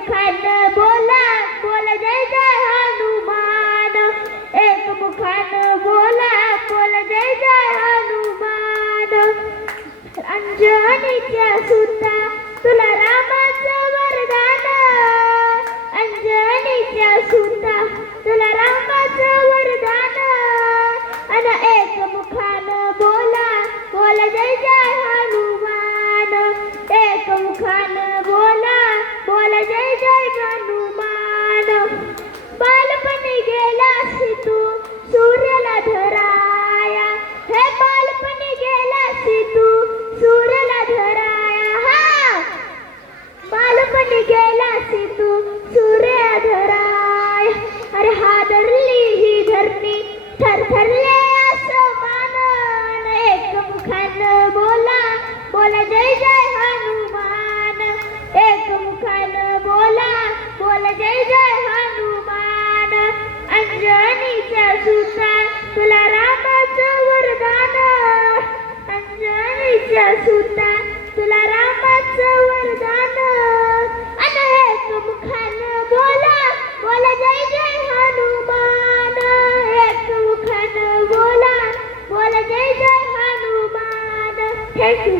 मुखानं बोला बोला जय जय हनुमान एक मुखानं बोला बोला जय जय हनुमान अंजनीच्या सुता तुला रामाचं वरदान अंजनीच्या सुता तुला रामाचं वरदान अन एक मुखानं बोला बोला जय जय हनुमान एक मुखानं बोला बोला जय जय हनुमान बालपणी गेलासी तू सूर्याला धराया हे बालपणी गेलासी तू सूर्याला धराया हा बालपणी गेलासी तू सूर्य धराया अरे हादरली ही धरणी थरथरले आसमान एक मुखानं बोला बोला जय जय हनुमान एक मुखानं बोला बोला जय जय हनुमान अंजनीच्या सुता तुला रामाचं वरदान अंजनीच्या सुता तुला रामाचं वरदान अन एक मुखानं बोला बोला जय जय हनुमान एक मुखानं बोला बोला जय जय हनुमान थँक्यू